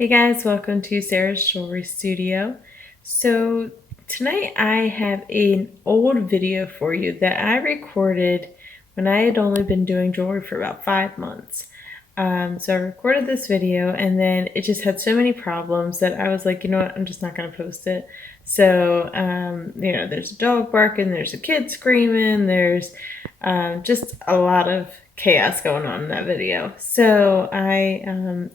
Hey guys, welcome to Sarah's Jewelry Studio. So tonight I have an old video for you that I recorded when I had only been doing jewelry for about 5 months. So I recorded this video and then it just had so many problems that I was like, you know what, I'm just not going to post it. So, there's a dog barking, there's a kid screaming, there's just a lot of chaos going on in that video. So I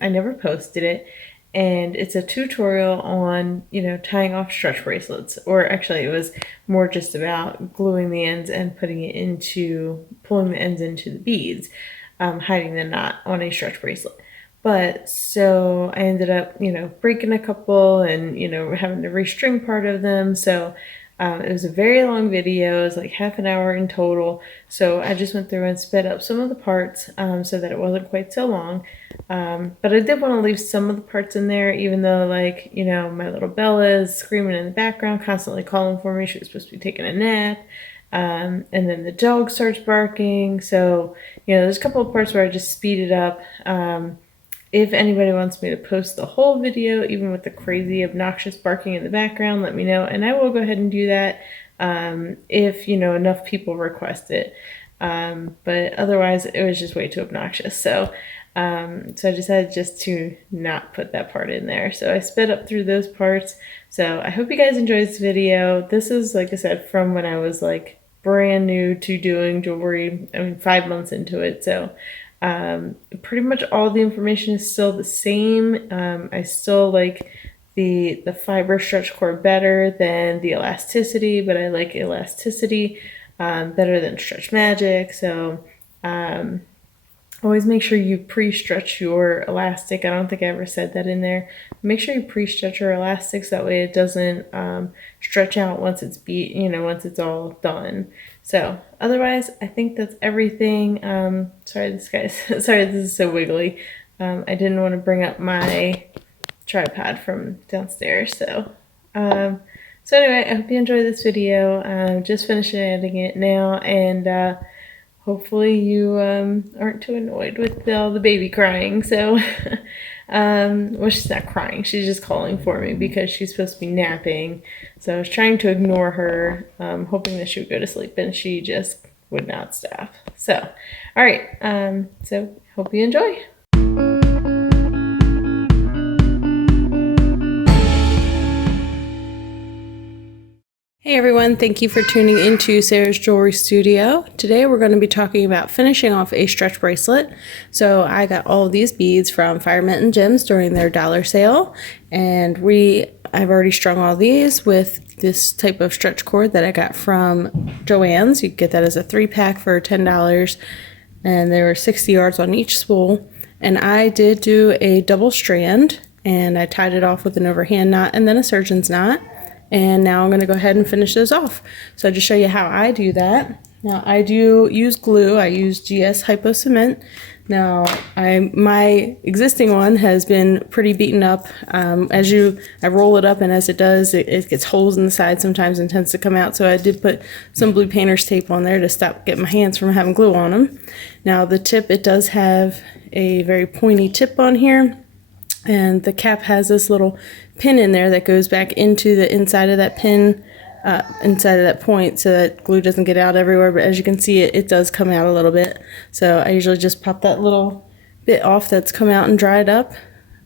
never posted it, and it's a tutorial on tying off stretch bracelets, or actually it was more just about gluing the ends and pulling the ends into the beads, hiding the knot on a stretch bracelet. But so I ended up breaking a couple and having to restring part of them. So it was a very long video. It was like half an hour in total. So I just went through and sped up some of the parts so that it wasn't quite so long. But I did want to leave some of the parts in there, even though, like, my little Bella is screaming in the background, constantly calling for me. She was supposed to be taking a nap. And then the dog starts barking. So, there's a couple of parts where I just speeded up. If anybody wants me to post the whole video, even with the crazy, obnoxious barking in the background, let me know, and I will go ahead and do that if, enough people request it. But otherwise, it was just way too obnoxious. So I decided just to not put that part in there. So I sped up through those parts. So I hope you guys enjoyed this video. This is, like I said, from when I was like brand new to doing jewelry. I mean, 5 months into it. So pretty much all the information is still the same. I still like the fiber stretch cord better than the elasticity, but I like elasticity better than stretch magic. So always make sure you pre-stretch your elastic. I don't think I ever said that in there. Make sure you pre-stretch your elastics, that way it doesn't stretch out once it's once it's all done. So otherwise, I think that's everything. Sorry, sorry, this is so wiggly. I didn't want to bring up my tripod from downstairs. So anyway, I hope you enjoyed this video. I'm just finishing editing it now, and hopefully you aren't too annoyed with all the baby crying. So, well, she's not crying. She's just calling for me because she's supposed to be napping. So I was trying to ignore her, hoping that she would go to sleep, and she just would not stop. So, all right. So hope you enjoy. Hey everyone, thank you for tuning into Sarah's Jewelry Studio. Today we're going to be talking about finishing off a stretch bracelet. So I got all of these beads from Fire Mint and Gems during their dollar sale, and I've already strung all these with this type of stretch cord that I got from Joann's. You get that as a 3-pack for $10, and there were 60 yards on each spool. And I did do a double strand, and I tied it off with an overhand knot and then a surgeon's knot. And now I'm going to go ahead and finish those off. So I'll just show you how I do that. Now I do use glue. I use GS Hypo Cement. Now my existing one has been pretty beaten up. I roll it up, and as it does, it gets holes in the side sometimes and tends to come out. So I did put some blue painter's tape on there to stop getting my hands from having glue on them. Now the tip, it does have a very pointy tip on here. And the cap has this little pin in there that goes back into the inside of that pin, inside of that point, so that glue doesn't get out everywhere. But as you can see, it does come out a little bit. So I usually just pop that little bit off that's come out and dried up.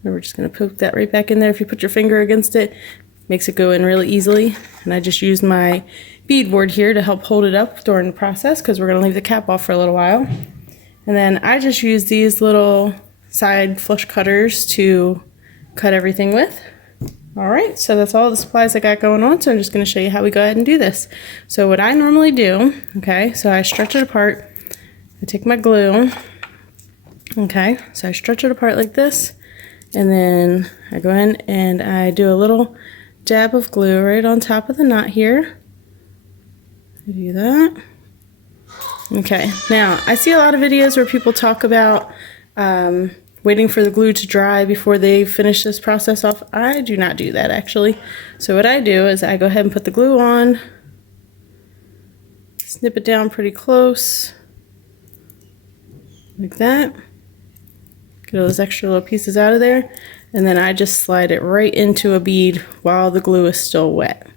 And we're just going to poke that right back in there. If you put your finger against it, makes it go in really easily. And I just used my beadboard here to help hold it up during the process, because we're going to leave the cap off for a little while. And then I just use these little side flush cutters to cut everything with. Alright, so that's all the supplies I got going on, so I'm just going to show you how we go ahead and do this. So what I normally do, okay, so I stretch it apart. I take my glue, okay, so I stretch it apart like this, and then I go in and I do a little dab of glue right on top of the knot here. I do that. Okay, now I see a lot of videos where people talk about waiting for the glue to dry before they finish this process off. I do not do that, actually. So what I do is I go ahead and put the glue on, snip it down pretty close, like that. Get all those extra little pieces out of there. and then I just slide it right into a bead while the glue is still wet.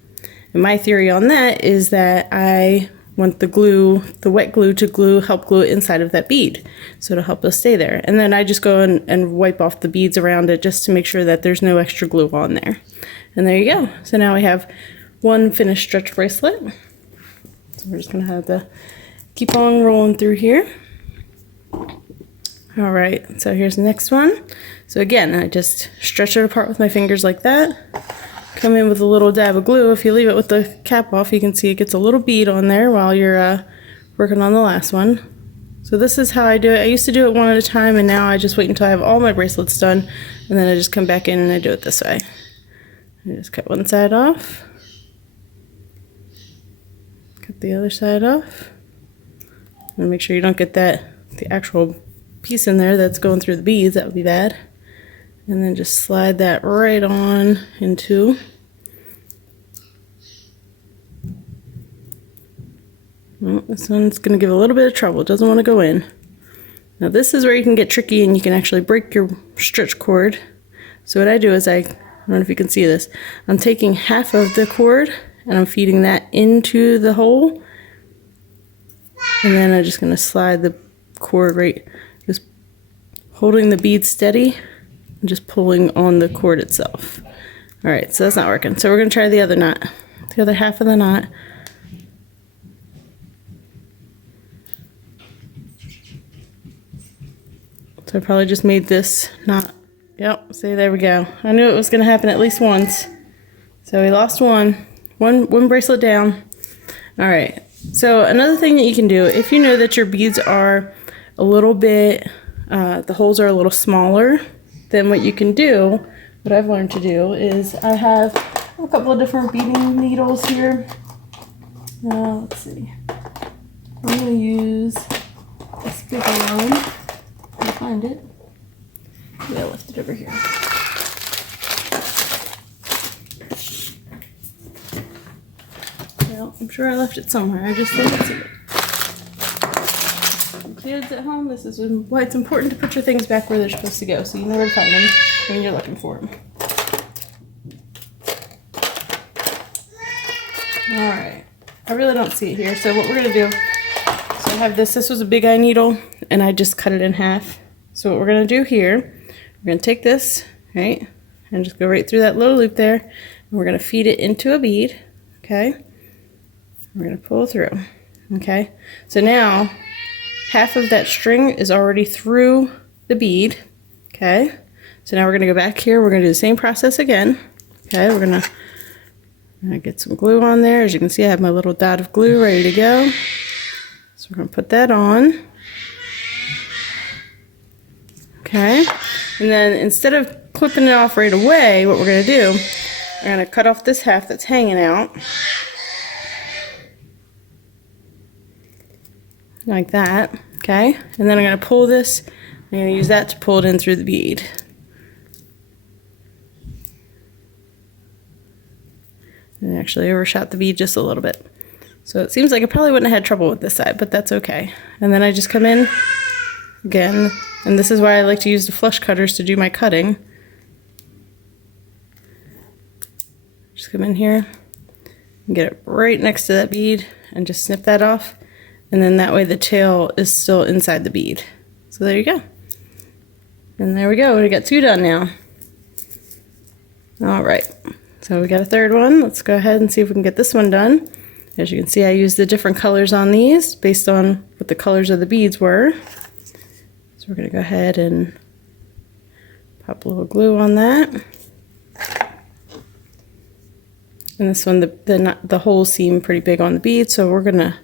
And my theory on that is that I want the wet glue to help glue it inside of that bead, so it'll help us stay there. And then I just go and wipe off the beads around it just to make sure that there's no extra glue on there. And there you go. So now we have one finished stretch bracelet. So we're just gonna have to keep on rolling through here. All right, so here's the next one. So again, I just stretch it apart with my fingers like that. Come in with a little dab of glue. If you leave it with the cap off, you can see it gets a little bead on there while you're working on the last one. So this is how I do it. I used to do it one at a time, and now I just wait until I have all my bracelets done, and then I just come back in and I do it this way. I just cut one side off. Cut the other side off. And make sure you don't get the actual piece in there that's going through the beads. That would be bad. And then just slide that right on into. Well, this one's going to give a little bit of trouble. It doesn't want to go in. Now this is where you can get tricky and you can actually break your stretch cord. So what I do is I don't know if you can see this. I'm taking half of the cord and I'm feeding that into the hole. And then I'm just going to slide the cord right, just holding the bead steady and just pulling on the cord itself. All right, so that's not working. So we're going to try the other knot, the other half of the knot. So I probably just made this knot. Yep, see, there we go. I knew it was going to happen at least once. So we lost one bracelet down. All right, so another thing that you can do, if you know that your beads are a little bit, the holes are a little smaller, then what you can do, what I've learned to do, is I have a couple of different beading needles here. Let's see. I'm going to use this bigger one. If I find it. Maybe I left it over here. Well, I'm sure I left it somewhere. I just didn't see it. Kids at home, this is why it's important to put your things back where they're supposed to go, so you know where to find them when you're looking for them. Alright, I really don't see it here, so what we're going to do, so I have this was a big eye needle, and I just cut it in half. So what we're going to do here, we're going to take this, right, and just go right through that little loop there, and we're going to feed it into a bead, okay? We're going to pull through, okay? So now, half of that string is already through the bead, okay? So now we're gonna go back here, we're gonna do the same process again, okay? We're gonna get some glue on there. As you can see, I have my little dot of glue ready to go. So we're gonna put that on, okay? And then instead of clipping it off right away, what we're gonna do, we're gonna cut off this half that's hanging out, like that, okay? And then I'm going to pull this, I'm going to use that to pull it in through the bead. And actually overshot the bead just a little bit. So it seems like I probably wouldn't have had trouble with this side, but that's okay. And then I just come in again, and this is why I like to use the flush cutters to do my cutting. Just come in here and get it right next to that bead and just snip that off. And then that way the tail is still inside the bead. So there you go. And there we go. We got two done now. All right. So we got a third one. Let's go ahead and see if we can get this one done. As you can see, I used the different colors on these based on what the colors of the beads were. So we're going to go ahead and pop a little glue on that. And this one, the holes seem pretty big on the bead, so we're gonna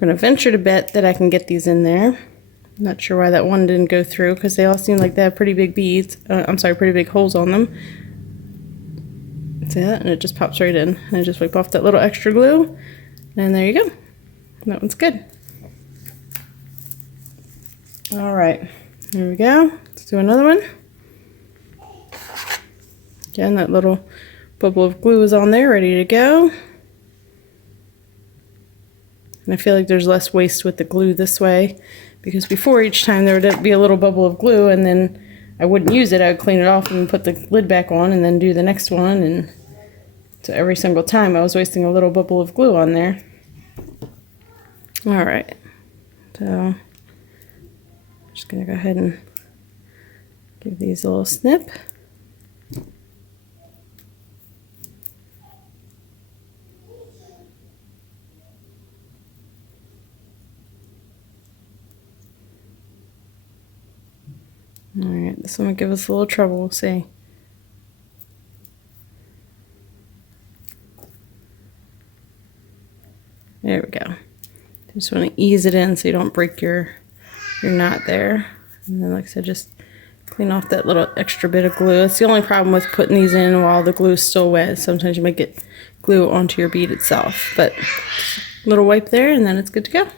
venture to bet that I can get these in there. I'm not sure why that one didn't go through, because they all seem like they have pretty big beads. Pretty big holes on them. See that? And it just pops right in. And I just wipe off that little extra glue, and there you go. That one's good. All right, here we go. Let's do another one. Again, that little bubble of glue is on there, ready to go. And I feel like there's less waste with the glue this way, because before each time there would be a little bubble of glue, and then I wouldn't use it, I would clean it off and put the lid back on and then do the next one. And so every single time I was wasting a little bubble of glue on there. All right, so I'm just gonna go ahead and give these a little snip. All right, this one will give us a little trouble, we'll see. There we go. Just want to ease it in so you don't break your knot there. And then, like I said, just clean off that little extra bit of glue. That's the only problem with putting these in while the glue is still wet. Sometimes you might get glue onto your bead itself. But a little wipe there and then it's good to go.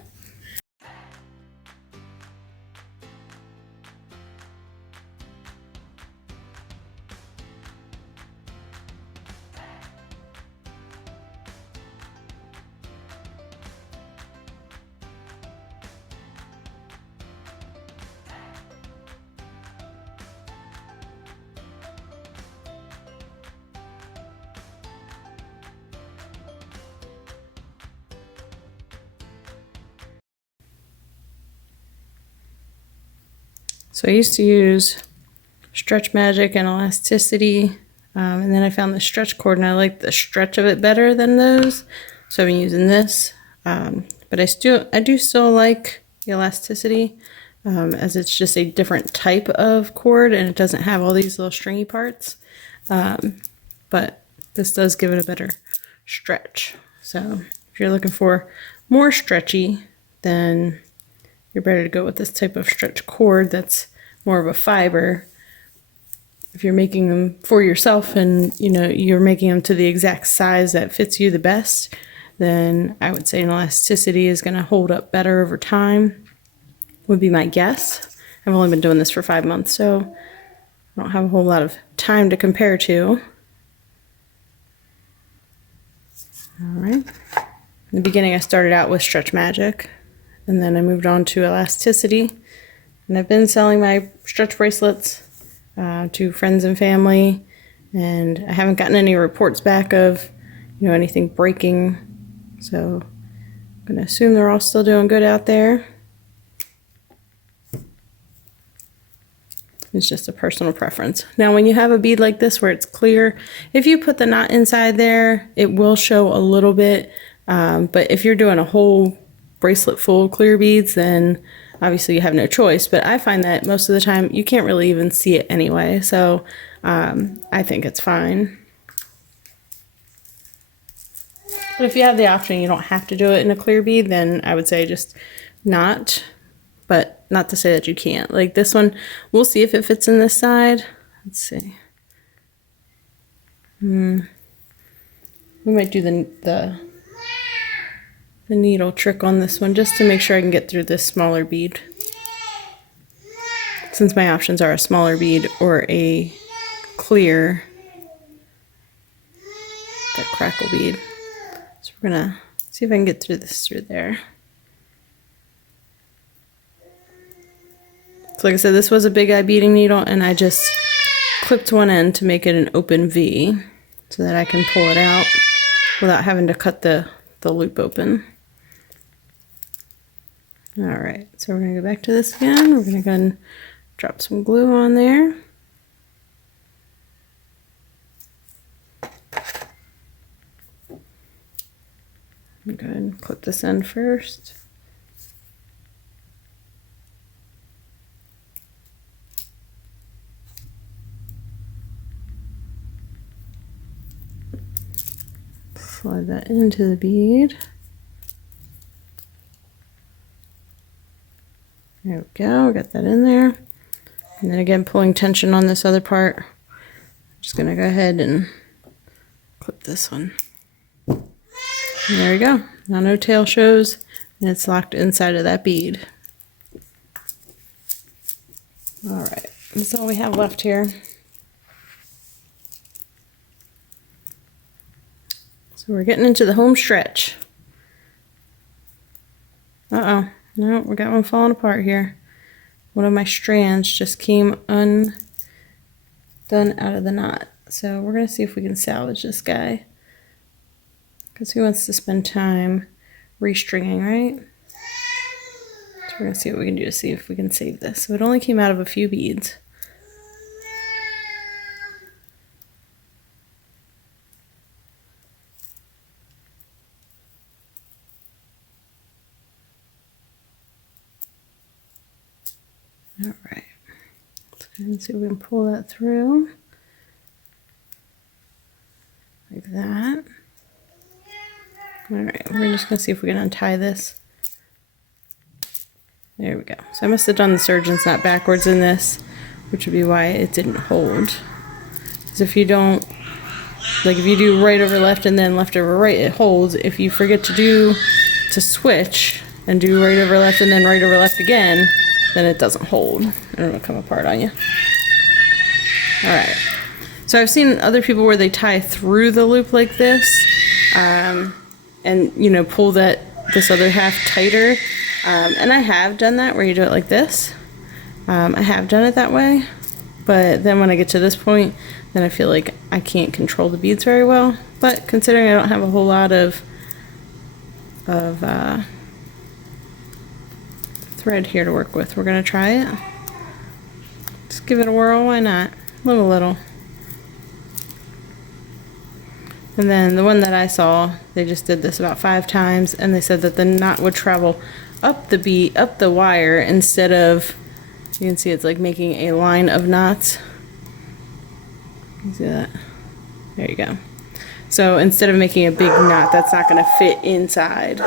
So I used to use Stretch Magic and Elasticity, and then I found the stretch cord and I like the stretch of it better than those. So I've been using this, but I do still like the Elasticity, as it's just a different type of cord and it doesn't have all these little stringy parts. But this does give it a better stretch. So if you're looking for more stretchy, then you're better to go with this type of stretch cord that's more of a fiber. If you're making them for yourself and you're making them to the exact size that fits you the best, then I would say an elasticity is going to hold up better over time, would be my guess. I've only been doing this for 5 months, so I don't have a whole lot of time to compare to. All right. In the beginning I started out with Stretch Magic, and then I moved on to Elasticity, and I've been selling my stretch bracelets to friends and family, and I haven't gotten any reports back of anything breaking, so I'm gonna assume they're all still doing good out there. It's just a personal preference. Now when you have a bead like this where it's clear, if you put the knot inside there, it will show a little bit, but if you're doing a whole bracelet full of clear beads, then obviously you have no choice. But I find that most of the time you can't really even see it anyway, so I think it's fine. But if you have the option, you don't have to do it in a clear bead, then I would say just not. But not to say that you can't. Like this one, we'll see if it fits in this side. Let's see. We might do the needle trick on this one just to make sure I can get through this smaller bead, since my options are a smaller bead or a clear, that crackle bead. So we're gonna see if I can get through this through there. So like I said, this was a big eye beading needle and I just clipped one end to make it an open V so that I can pull it out without having to cut the loop open. All right, so we're gonna go back to this again. We're gonna go and drop some glue on there. I'm gonna go ahead and clip this end first. Slide that into the bead. There we go, got that in there. And then again, pulling tension on this other part. I'm just gonna go ahead and clip this one. And there we go. Now no tail shows, and it's locked inside of that bead. All right, that's all we have left here. So we're getting into the home stretch. Uh-oh, no, we got one falling apart here. One of my strands just came undone. done out of the knot. So we're going to see if we can salvage this guy, because who wants to spend time restringing, right? So we're going to see what we can do to see if we can save this. So it only came out of a few beads. All right, let's go ahead and see if we can pull that through like that. All right, we're just gonna see if we can untie this. There we go. So I must have done the surgeon's knot backwards in this, which would be why it didn't hold. Because if you don't, like if you do right over left and then left over right, it holds. If you forget to switch and do right over left and then right over left again, then it doesn't hold and it'll come apart on you. All right. So I've seen other people where they tie through the loop like this, and you know, pull this other half tighter. And I have done that where you do it like this. I have done it that way, but then when I get to this point, then I feel like I can't control the beads very well. But considering I don't have a whole lot of thread here to work with, we're gonna try it. Just give it a whirl, why not? Little. And then the one that I saw, they just did this about 5 times, and they said that the knot would travel up the wire instead of, you can see it's like making a line of knots. You see that? There you go. So instead of making a big knot, that's not gonna fit inside.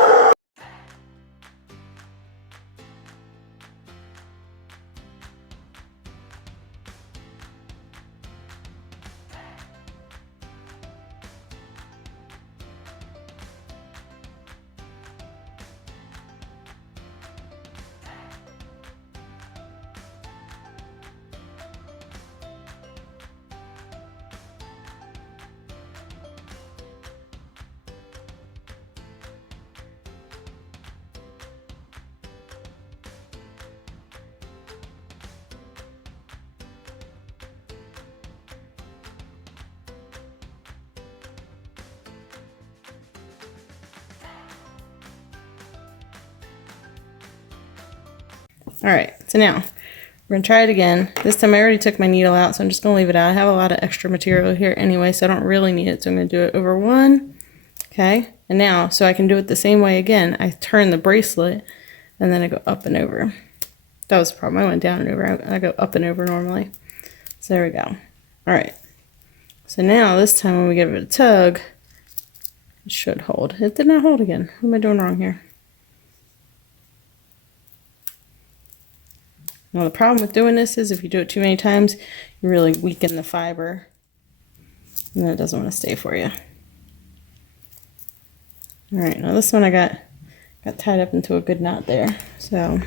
All right, so now we're gonna try it again. This time I already took my needle out, so I'm just gonna leave it out. I have a lot of extra material here anyway, so I don't really need it. So I'm gonna do it over 1, okay? And now, so I can do it the same way again, I turn the bracelet and then I go up and over. That was the problem, I went down and over. I go up and over normally. So there we go. All right, so now this time when we give it a tug, it should hold. It did not hold again. What am I doing wrong here? Now the problem with doing this is if you do it too many times, you really weaken the fiber and then it doesn't want to stay for you. All right, now this one I got tied up into a good knot there. So I'm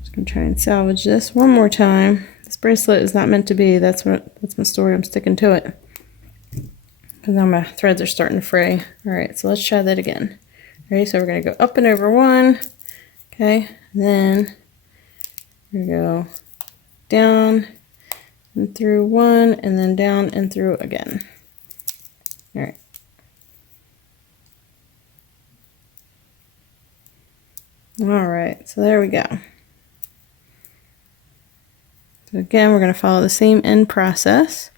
just gonna try and salvage this one more time. This bracelet is not meant to be. That's my story. I'm sticking to it. Because now my threads are starting to fray. All right, so let's try that again. Ready? So we're gonna go up and over 1, okay, and then we go down and through 1 and then down and through again. All right. All right, so there we go. So again, we're going to follow the same end process.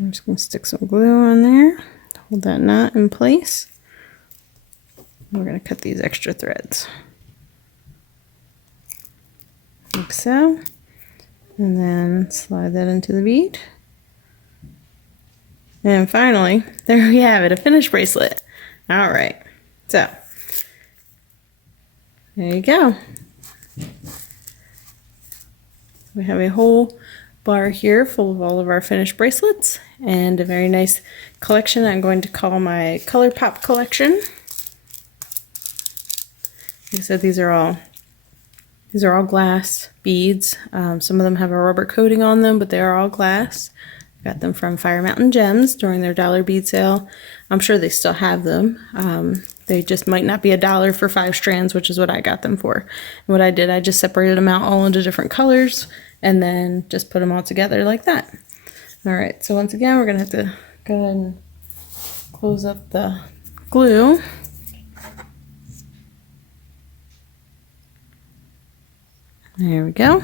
I'm just going to stick some glue on there to hold that knot in place. We're going to cut these extra threads like so, and then slide that into the bead. And finally, there we have it, a finished bracelet. All right, so there you go. We have a whole bar here full of all of our finished bracelets and a very nice collection I'm going to call my Color Pop collection. Like I said, these are all glass beads. Some of them have a rubber coating on them, but they are all glass. Got them from Fire Mountain Gems during their dollar bead sale. I'm sure they still have them. They just might not be $1 for 5 strands, which is what I got them for. And what I did, I just separated them out all into different colors and then just put them all together like that. All right, so once again, we're gonna have to go ahead and close up the glue. There we go.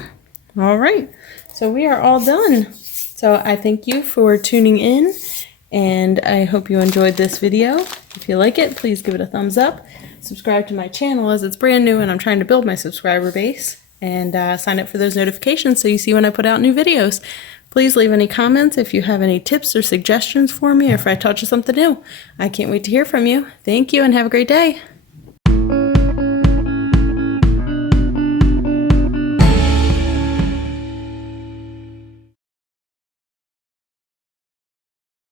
All right, so we are all done. So I thank you for tuning in, and I hope you enjoyed this video. If you like it, please give it a thumbs up. Subscribe to my channel as it's brand new and I'm trying to build my subscriber base. And sign up for those notifications so you see when I put out new videos. Please leave any comments if you have any tips or suggestions for me, or if I taught you something new. I can't wait to hear from you. Thank you and have a great day.